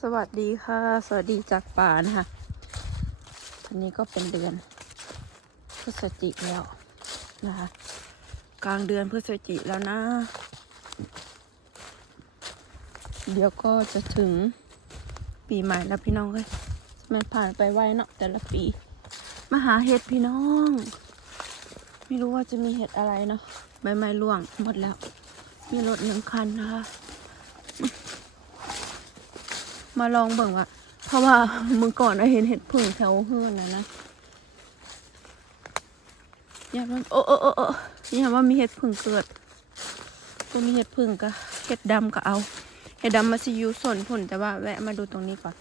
สวัสดีค่ะ สวัสดีจากป่านะคะอันนี้ก็เป็นเดือนพฤศจิกแล้วนะคะ กลางเดือนพฤศจิกแล้วนะ เดี๋ยวก็จะถึงปีใหม่แล้วพี่น้องเอ้ยมันผ่านไปไวเนาะแต่ละปี มาหาเห็ดพี่น้อง ไม่รู้ว่าจะมีเห็ดอะไรเนาะใบไม้ร่วงหมดแล้ว มีรถหนึ่งคันนะคะ มาลองเบิ่งว่า เพราะว่าเมื่อก่อนเราเห็นเห็ดผึ่งแถวเฮือนนะนะอยากว่าโอ้โอ้โอ้โอ้อยากว่ามีเห็ดผึ่งเกิดก็มีเห็ดผึ่งกับเห็ดดำก็เอา เห็ดดำมาซิยูส่วนผลแต่ว่า แวะมาดูตรงนี้ก่อน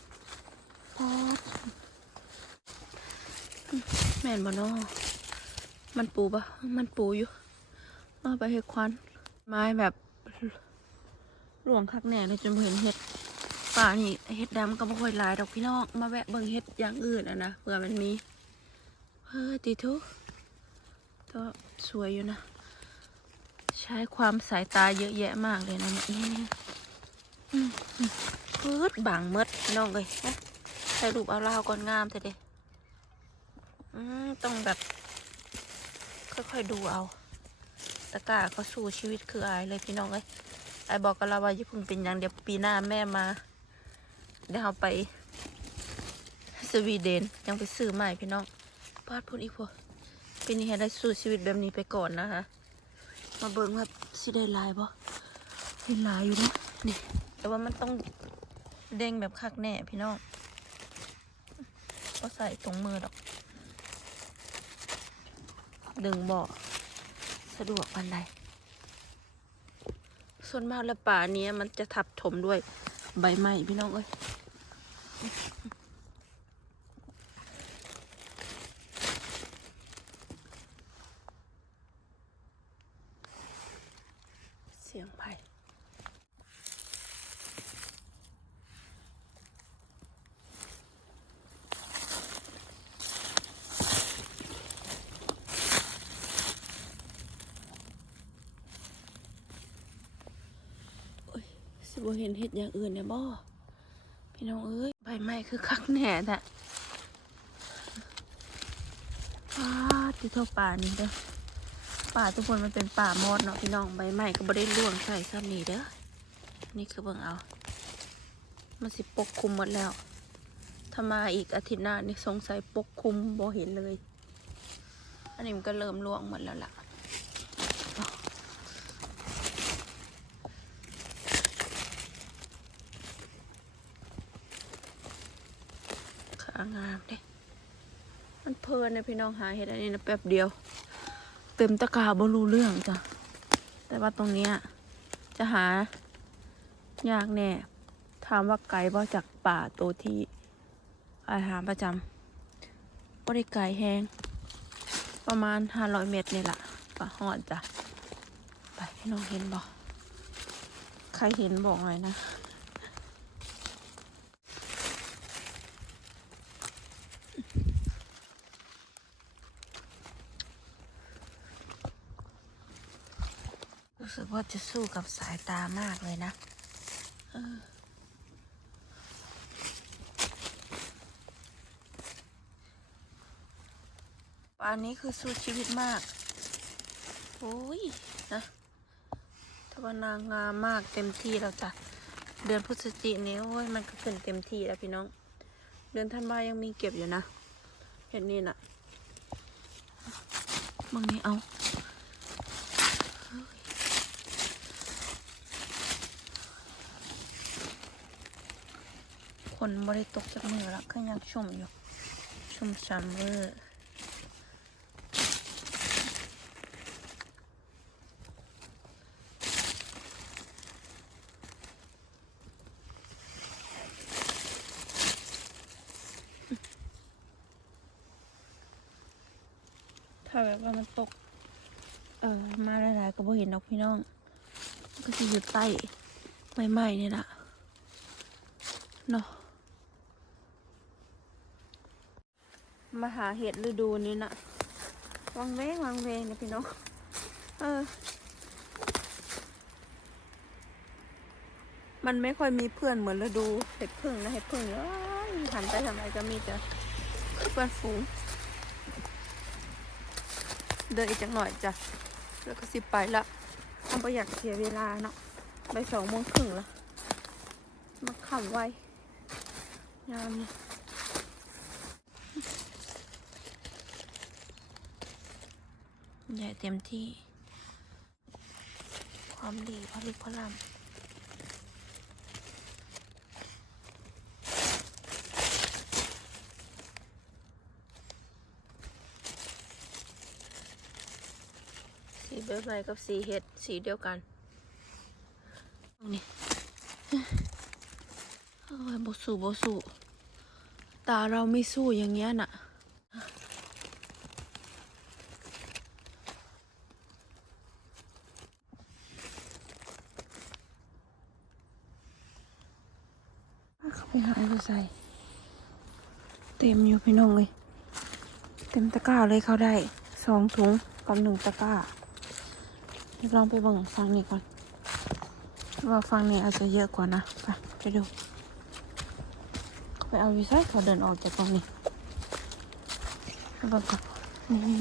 ป๊อดแม่นบ่นอมันปูปะมันปูอยู่มาไปเห็ดควันไม้แบบหลวงคักแน่เลยจนบ่เห็นเห็ด ป่านี่เห็ดดำก็ไม่ค่อยหลายดอกพี่น้องมาแวะเบิ่งเห็ดอย่างอื่นอะนะเผื่อมันมีเฮ้ยติทุก็สวยอยู่นะ ใช้ความสายตาเยอะแยะมากเลยนะเนี่ยนี่อืมอืมพืดบางมดพี่น้องเลยนะถ่รูปเอาล่าวก่อนงามเถอะเด้ต้องแบบ ค่อยๆดูเอา ตะกร้าเขาสู้ชีวิตคืออายเลยพี่น้องเลยไอายบอกกับเราว่าอย่าพิ่งเป็นอย่างเดียวปีหน้าแม่มา เดี๋ยวเราไปสวีเดนยังไปซื้อใหม่พี่น้องพาดพูดอีกพอปีนี้ให้ได้สู้ชีวิตแบบนี้ไปก่อนนะคะ มาเบิ่งว่าสิได้ลายบ่เห็นลายอยู่นะนี่แต่ว่ามันต้องเด้งแบบคักแน่พี่น้องก็ใส่ตรงมือดอก ดึงบ่อสะดวกปันใดส่วนมากล้วป่าเนี้ยมันจะทับถมด้วยใบไม้พี่น้องเอ้ย เสียงไผ่โอ้ยสิบ่เห็นเห็ดอย่างอื่นเนี่ยบ่พี่น้องเอ้ย คือคักแหน่แท้ป้าที่เท่าป่านี่เด้อป่าทุกคนมันเป็นป่ามอดเนาะพี่น้องใบไม้ก็บ่ได้ร่วงใส่ซ้ำนี่เด้อนี่คือเบิ่งเอา มันสิปกคุมหมดแล้วถ้ามาอีกอาทิตย์หน้านี่สงสัยปกคุมบ่เห็นเลย อันนี้มันก็เริ่มร่วงหมดแล้วล่ะขางามเด้ มันเพ ลินนะพี่น้องหาเห็ดอันนี้นะแป๊บเดียว เต็มตะกร้าบ่รู้เรื่องจ้ะแต่ว่าตรงเนี้ยจะหายากแน่ถามว่าไกลบ่จากป่าตัวที่อาหารประจำบ่ได้ไกลแฮงประมาณห้าร้อยเมตรนี่แหละป่าหอดจ้ะไปพี่น้องเห็นบ่ใครเห็นบอกหน่อยนะ ว่าจะสู้กับสายตามากเลยนะเออปานนี้คือสู้ชีวิตมาก โอ้ยนะทวนางงามมากเต็มที่แล้วจ้ะ เดือนพฤศจิกนี้โอ้ยมันก็ขึ้นเต็มที่แล้วพี่น้อง เดือนธันวายังมีเก็บอยู่นะ เห็นนี่น่ะบางนี้เอา นบริตกจากมือล้วก็ยังชุ่มอยู่ ชุ่มช้ำเวอร์ถ้าแบบว่ามันตก เอ่อ มาหลายๆก็บ่เห็นดอกพี่น้อง ก็จะอยู่ใต้ใหม่ๆนี่แหละเนาะ มาหาเห็ดฤดูนี้นะวังเวงวังเวงนะพี่น้อง เออ มันไม่ค่อยมีเพื่อนเหมือนฤดูเห็ดพึ่งนะเห็ดพึ่งเอ้ยหันไปทำไมก็มีแต่เพื่อนฝูง เดินอีกจังหน่อยจ้ะ แล้วก็สิไปละทำประหยัดเสียเวลาเนาะไปสองโมงครึ่งละมาขับไว้ยามนี้ ใหญ่เต็มที่ ความดีพลิกพลำสีใบใบกับสีเห็ดสีเดียวกันตรงนี้โอ้ยบสูบสูตาเราไม่สู้อย่างเงี้ยน่ะ เขาไปหาดูใส่ เต็มอยู่พี่น้องเลย เตะกร้าเลยเขาได้สองถุงกับหนึ่งตะกร้าลองไปเบิ่งฟังนี้ก่อน ว่าฟังนี้อาจจะเยอะกว่านะ ไปไปดู ไปเอาวิสัยเขาเดินออกจากตรงนี้ไปเบิ่งก่อนนี่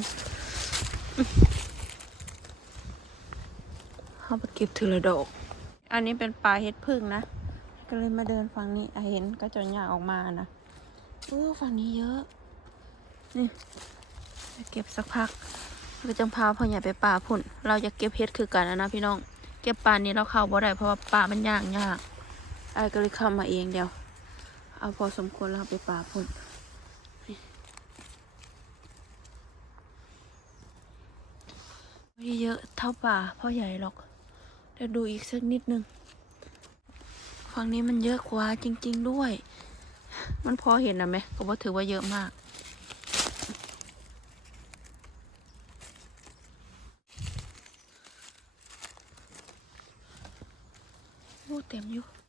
เขาไปเก็บทีละดอก อันนี้เป็นปลาเห็ดพึ่งนะ ก็เลยมาเดินฝั่งนี้อ่เห็นก็จะหยาออกมานะเออฝั่งนี้เยอะ นี่ เก็บสักพักแล้วก็จังพาพ่อใหญ่ไปป่าพุ่น เราจะเก็บเห็ดคือกันนะนะพี่น้อง เก็บป่านี้เราเข้าบ่ได้เพราะว่าป่ามันยากยากไอ้ายก็เลยเข้ามาเองเดียว เอาพอสมควรแล้วเอาไปป่าพุ่นนี่ไม่ได้เยอะเท่าป่าพ่อใหญ่หรอกเดี๋ยวดูอีกสักนิดนึง ฝั่งนี้มันเยอะกว่าจริง ๆด้วย มันพอเห็นนะไหมก็ว่าถือว่าเยอะมาก เต็มอยู่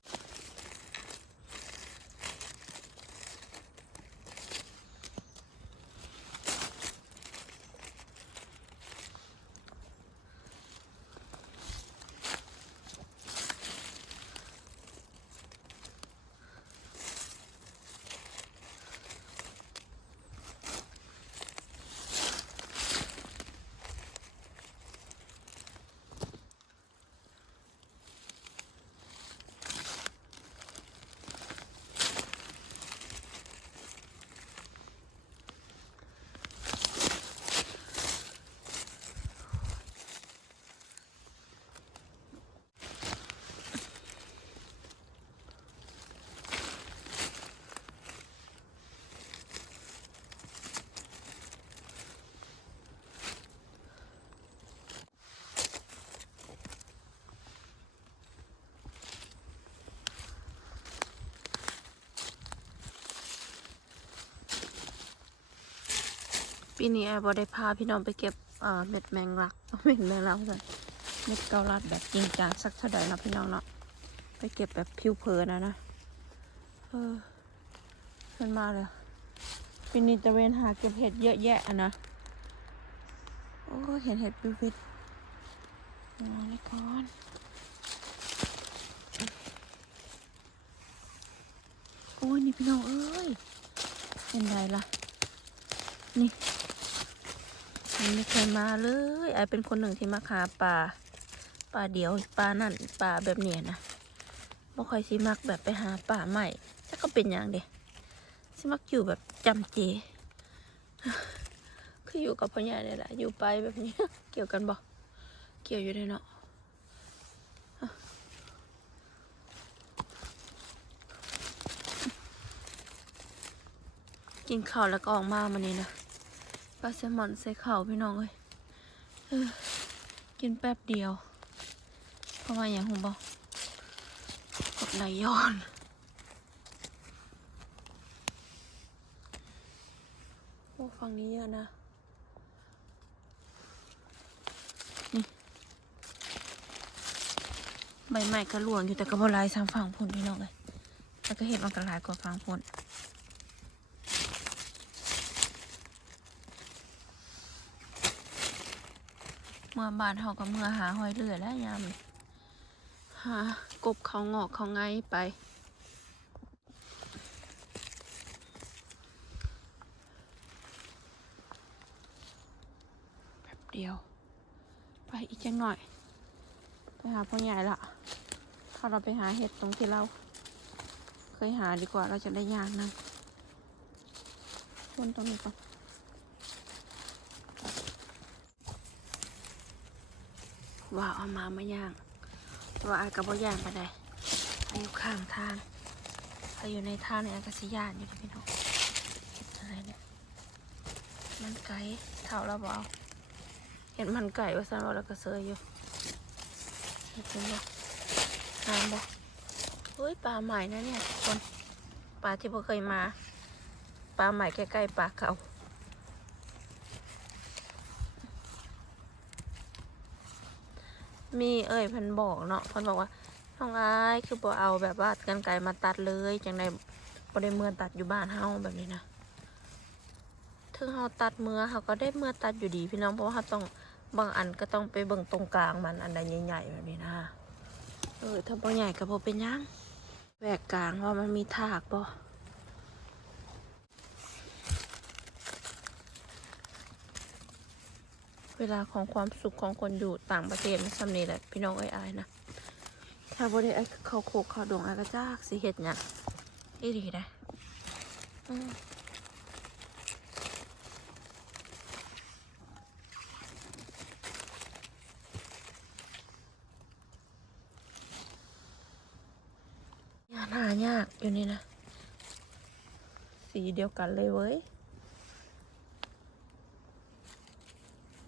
ปีนี้ไอ้บอได้พาพี่น้องไปเก็บเม็ดแมงลักเม็ดแมงลักกันเม็ดเกาลัดแบบจริงจังสักเท่าใดเนะพี่น้องเนาะไปเก็บแบบผิวเผินนะนะเออขึ้นมาเลยปีนี้ตะเวนหาเก็บเห็ดเยอะแยะอะนะโอ้เห็นเห็ดปิวฟิตมองเลยก่อนโอ้ยนี่พี่น้องเอ้ยเป็นไรล่ะนี่ มันไม่เคยมาเลยไอเป็นคนหนึ่งที่มาหาปลาปลาเดียวปลานั่นปลาแบบเนี้ยนะบ่ค่อยสิมักแบบไปหาปลาใหม่ถ้าก็เป็นอย่างเดียสิมักอยู่แบบจำเจ คืออยู่กับพ่อใหญ่เนี่ยแหละอยู่ไปแบบนี้ เกี่ยวกันบ่เกี่ยวอยู่เลยเนาะกินข้าวแล้วก็ออกมามันนี้นะ ลาแซลมอนใส่ข้าวพี่น้องเอ้ยเออกินแป๊บเดียว เพราะว่าอย่างหูบอกกดไหลย้อนโอ้ฝั่งนี้เยอะนะ นี่ ใบไม้ก็หลวงอยู่แต่ก็บ่หลายสามฝั่งพุ่นพี่น้องเลยแต่ก็เห็นมันก็หลายกว่าฝั่งพุ่น มื่อบานเขาก็เมื่อหาหอยเลือแล้วยามหากบเขางอกเขาไงไปแป๊บเดียว ไปอีกจังหน่อย ไปหาพ่อใหญ่ละถ้าเราไปหาเห็ดตรงที่เรา เคยหาดีกว่าเราจะได้ยากนะวนตรงนี้ก่อน ว่าเอามามาย่าง แต่ว่าอายกับว่าย่างไปได้อายุข้างทางอาอยู่ในทางเนี่ยอากสิยานอยู่ที่พี่น้องเห็ดอะไรเนี่ย มันไก่เท่าเราบอาเห็นมันไก่ว่าสันว่าเราก็เซยอยู่เห็นเป็นบ่งามบ่เฮ้ยปลาใหม่นะเนี่ยทุกคนปลาที่พ่เคยมาปลาใหม่ใกล้ๆปลาเก่า มีเอ่ยพันบอกเนาะพันบอกว่าน้องอายคือบ่เอาแบบว่ากันไก่มาตัดเลยจังไดบ่ได้เมื่อตัดอยู่บ้านเฮาแบบนี้นะถึงเฮาตัดเมื่อเฮาก็ได้เมื่อตัดอยู่ดีพี่น้องเพราะว่าเฮาต้องบางอันก็ต้องไปเบิ่งตรงกลางมันอันใดใหญ่ๆแบบนี้นะเออถ้าบ่ใหญ่ก็บ่เป็นยังแหวกกลางว่ามันมีถากบ่ เวลาของความสุขของคนอยู่ต่างประเทศมันสำเนีแหละพี่น้องเอ้ยอายนะถ้าบ่ได้ไอ้เขาโคกเขาดงไอายก็จากสิเฮ็ดหยังอีหลีได้ออืมงานหายากอยู่นี่นะ สีเดียวกันเลยเว้ย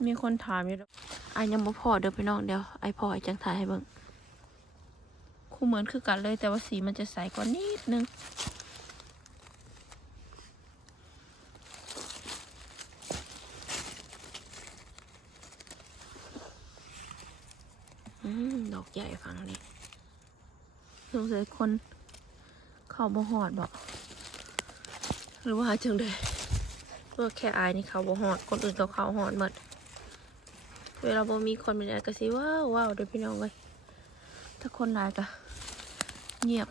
มีคนถามอยู่ด้วยไอ้ยังบ่พอเดี๋ยวพี่น้องเดี๋ยวไอ้พอไอ้จังถ่ายให้เบิ่งคู่เหมือนคือกันเลย แต่ว่าสีมันจะใสกว่านิดนึงอืมดอกใหญ่ฟังนี่สงสัยคน เขาบ่หอดบอกหรือว่าจังใดเพื่อแค่อายนี่เขาบ่หอด คนอื่นเขาเขาหอดหมด เวลาบ่มีคนเป็นอะไรก็สิว้าวว้าวเด้อพี่น้องเลยถ้าคนหลายก็เงียบ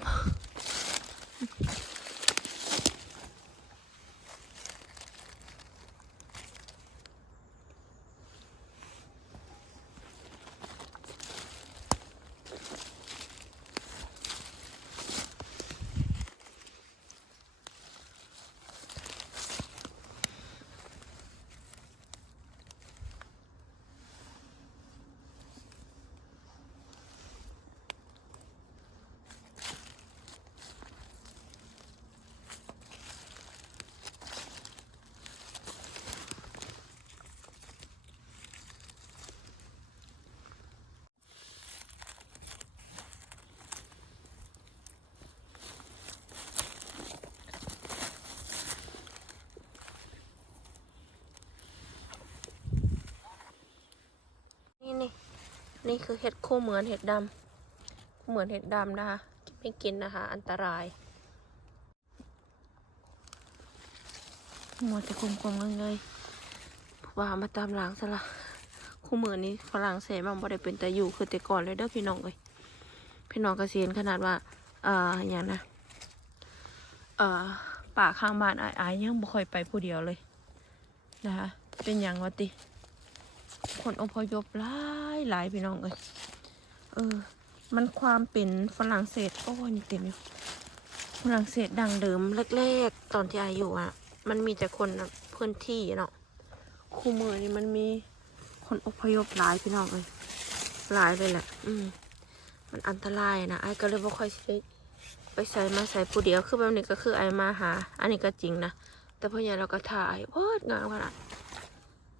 นี่นี่ นี่คือเห็ดคู่เหมือนเห็ดดำ เหมือนเห็ดดำนะคะ ไม่กินนะคะ อันตราย หมดจะคมคมๆเลยๆว่ามาตามหลังซะละคู่เหมือนนี้ฝรั่งเศสมันบ่ได้เป็นแต่อยู่คือแต่ก่อนเลยเด้อพี่น้องเลยพี่น้องเกษียณขนาดว่าเอ่ออย่างนะเอ่อป่าข้างบ้านอายอายยังบ่ค่อยไปผู้เดียวเลยนะคะเป็นอย่างวะติ คนอพยพหลายหลายพี่น้องเอ้ยเออ มันความเป็นฝรั่งเศสโอ้ยนี่เต็มอยู่ฝรั่งเศสดังเดิมแรกๆ ตอนที่อายุอะ มันมีแต่คนพื้นที่เนาะคู่มือนี่มันมีคนอพยพหลายพี่น้องเอ้ยหลายเลยแหละ อืม มันอันตรายนะไอ้ก็เลยบ่ค่อยสิได้ไปใส่มาใส่ผู้เดียวคือแบบนี้ก็คือไอ้มาหา อันนี้ก็จริงนะแต่พ่อใหญ่เราก็ถ่ายโพดงามขนาด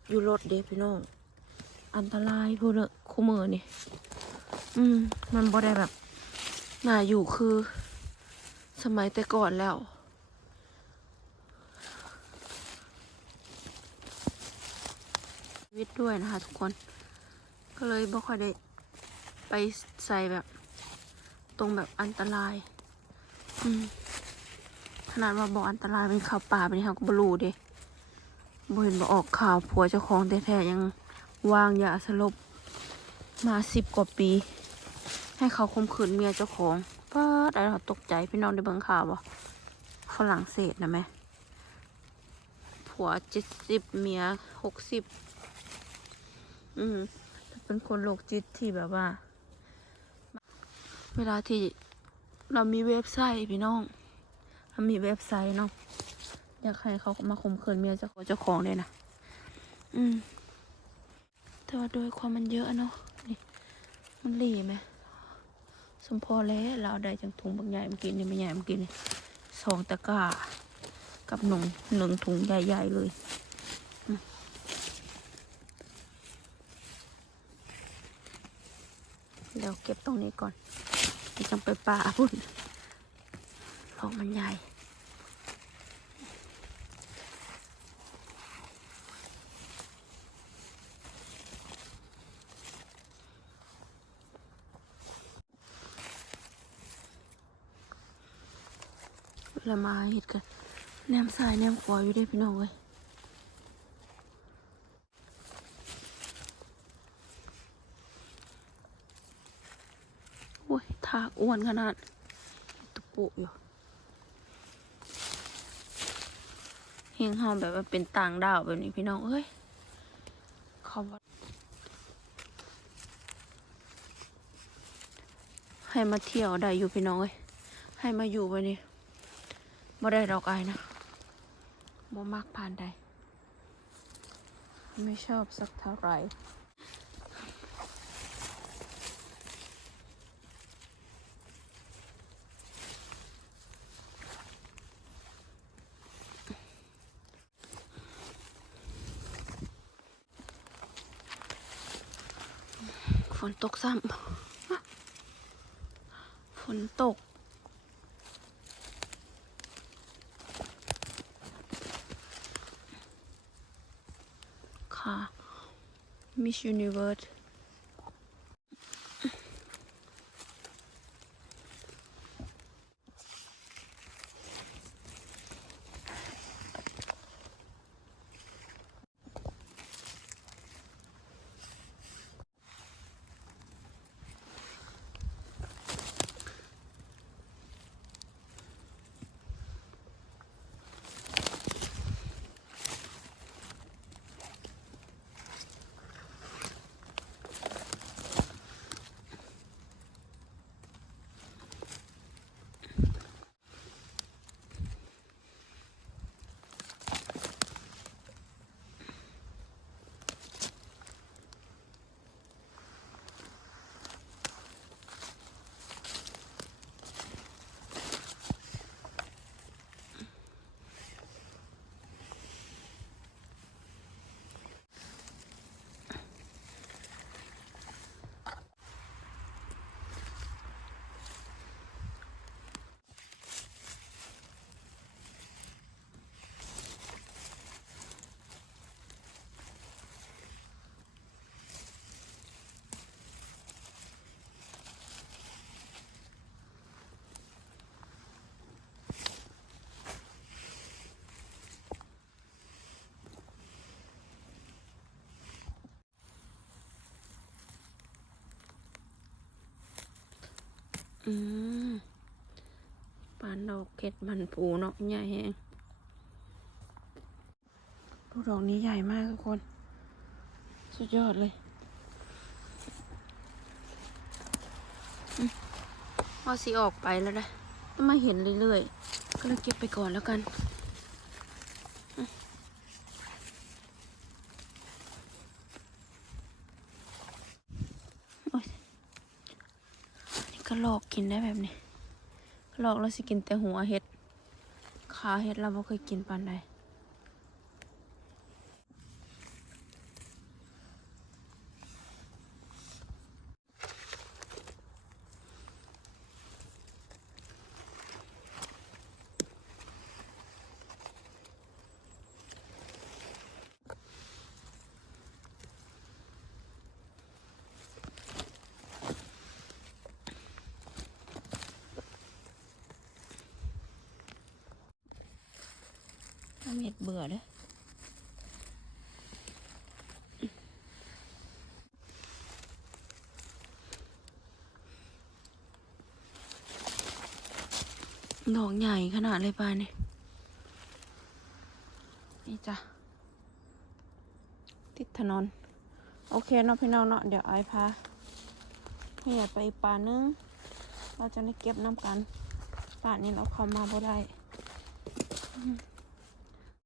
อยู่รถเด้พี่น้อง อันตรายพูดเลยคู่มือนี่ อืม มันบ่ได้แบบน่าอยู่คือ สมัยแต่ก่อนแล้ว ชีวิตด้วยนะคะทุกคน ก็เลยบ่ค่อยได้ไปใส่แบบ ตรงแบบอันตราย อืมขนาดว่าบอกอันตรายเป็นข่าวป่าเป็นข่าวก็บรูเด้บ่เห็นบ่ออกข่าวผัวเจ้าของแท้ๆยัง วางยาสลบมาสิบกว่าปี ให้เขาข่มขืนเมียเจ้าของป้าดอะไรตกใจพี่น้องได้เบิ่งข่าวบ่ฝรั่งเศสนะแม่ผัวเจ็ดสิบเมียหกสิบอืมเป็นคนโรคจิตที่แบบว่า เวลาที่เรามีเว็บไซต์พี่น้องเรามีเว็บไซต์เนาะอยากให้เขามาข่มขืนเมียเจ้าของเจ้าของเลยนะ อืม แต่ว่าโดยความมันเยอะเนาะนี่มันหลีไหมสมพอแล้วเราได้จังถุงบางใหญ่เมื่อกี้นี่ไม่ใหญ่เมื่อกี้นี่สองตะกร้ากับหนึ่งหนึ่งถุงใหญ่ๆเลยเดี๋ยวเก็บตรงนี้ก่อนเดี๋ยวจังไปป่าพุ่นเพราะมันใหญ่ เวลามาเห็ดกันแนมซ้ายแนมขวาอยู่ได้พี่น้องเว้ยโอ้ยทากอ้วนขนาดตุปุอยู่เฮงเฮาแบบว่าเป็นต่างดาวแบบนี้พี่น้องเอ้ยเขาว่าให้มาเที่ยวได้อยู่พี่น้องเอ้ยให้มาอยู่ไปนี่ บ่ได้ดอกอายนะบ่มักผ่านใด ไม่ชอบสักเท่าไหร่ฝนตกซ้ำฝนตก Miss Universe อืมปานดอกเก็ดมันปูเนาะใหญ่แฮงดูดอกนี้ใหญ่มากทุกคน สุดยอดเลยอืมว่าสีออกไปแล้วนะมาเห็นเรื่อยๆ ก็เลยเก็บไปก่อนแล้วกันอืมโอ๊ยนี่ก็ ลอกกินได้แบบนี้ก็ลอกแล้วสิกินแต่หัวเห็ด ขาเห็ดเราไม่เคยกินปานใด เห็ดเบื่อเด้ดอกใหญ่ขนาดเลยป่านี่นี่จ้ะ ติดถนน โอเคเนาะพี่น้องเนาะเดี๋ยวไอ้พาเฮียไปป่านึง เราจะได้เก็บน้ำกันป่านนี้เราเข้ามาบ่ได้